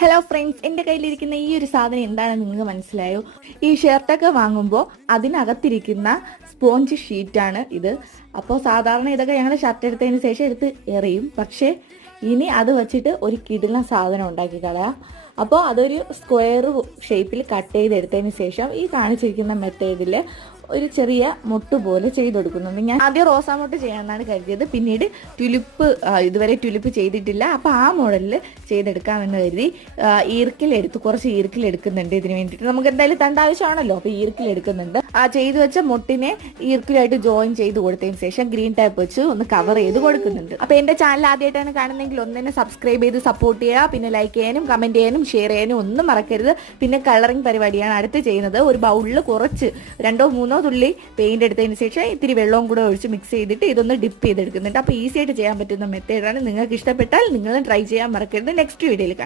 Hello friends, എൻ്റെ കയ്യിലിരിക്കുന്ന ഈ ഒരു സാധനം എന്താണെന്ന് നിങ്ങൾക്ക് മനസ്സിലായോ? ഈ ഷർട്ടൊക്കെ വാങ്ങുമ്പോൾ അതിനകത്തിരിക്കുന്ന സ്പോഞ്ച് ഷീറ്റാണ് ഇത്. അപ്പോൾ സാധാരണ ഇതൊക്കെ ഞങ്ങൾ ഷർട്ട് എടുത്തതിന് ശേഷം എടുത്ത് എറിയും. പക്ഷേ ഇനി അത് വെച്ചിട്ട് ഒരു കിടിലൻ സാധനം ഉണ്ടാക്കി കളയാം. അപ്പോൾ അതൊരു സ്ക്വയർ ഷേപ്പിൽ കട്ട് ചെയ്തെടുത്തതിന് ശേഷം ഈ കാണിച്ചിരിക്കുന്ന മെത്തേഡിൽ ഒരു ചെറിയ മുട്ട് പോലെ ചെയ്തെടുക്കുന്നുണ്ട്. ഞാൻ ആദ്യം റോസാമുട്ട് ചെയ്യാമെന്നാണ് കരുതിയത്. പിന്നീട് ഇതുവരെ ട്യുലിപ്പ് ചെയ്തിട്ടില്ല. അപ്പോൾ ആ മോഡലിൽ ചെയ്തെടുക്കാമെന്ന് കരുതി കുറച്ച് ഈർക്കിലെടുക്കുന്നുണ്ട്. ഇതിന് വേണ്ടിയിട്ട് നമുക്ക് എന്തായാലും തണ്ട് ആവശ്യമാണല്ലോ. അപ്പോൾ ഈർക്കിലെടുക്കുന്നുണ്ട്. ആ ചെയ്തു വെച്ച മുട്ടിനെ ഈർക്കിലായിട്ട് ജോയിൻ ചെയ്ത് കൊടുത്തതിന് ശേഷം ഗ്രീൻ ടാപ്പ് വെച്ച് ഒന്ന് കവർ ചെയ്ത് കൊടുക്കുന്നുണ്ട്. അപ്പോൾ എൻ്റെ ചാനൽ ആദ്യമായിട്ടാണ് കാണുന്നതെങ്കിൽ ഒന്നിനെ സബ്സ്ക്രൈബ് ചെയ്ത് സപ്പോർട്ട് ചെയ്യുക. പിന്നെ ലൈക്ക് ചെയ്യാനും കമൻറ്റ് ചെയ്യാനും ഷെയർ ചെയ്യാനും ഒന്നും മറക്കരുത്. പിന്നെ കളറിംഗ് പരിപാടിയാണ് അടുത്ത് ചെയ്യുന്നത്. ഒരു ബൗളിൽ കുറച്ച് 2-3 തുള്ളി പെയിന്റ് എടുത്തതിന് ശേഷം ഇത്തിരി വെള്ളവും കൂടെ ഒഴിച്ച് മിക്സ് ചെയ്തിട്ട് ഇതൊന്ന് ഡിപ്പ് ചെയ്തെടുക്കുന്നുണ്ട്. അപ്പോൾ ഈസി ആയിട്ട് ചെയ്യാൻ പറ്റുന്ന മെത്തേഡാണ്. നിങ്ങൾക്ക് ഇഷ്ടപ്പെട്ടാൽ നിങ്ങൾ ട്രൈ ചെയ്യാൻ മറക്കരുത്. നെക്സ്റ്റ് വീഡിയോയിൽ കാണാം.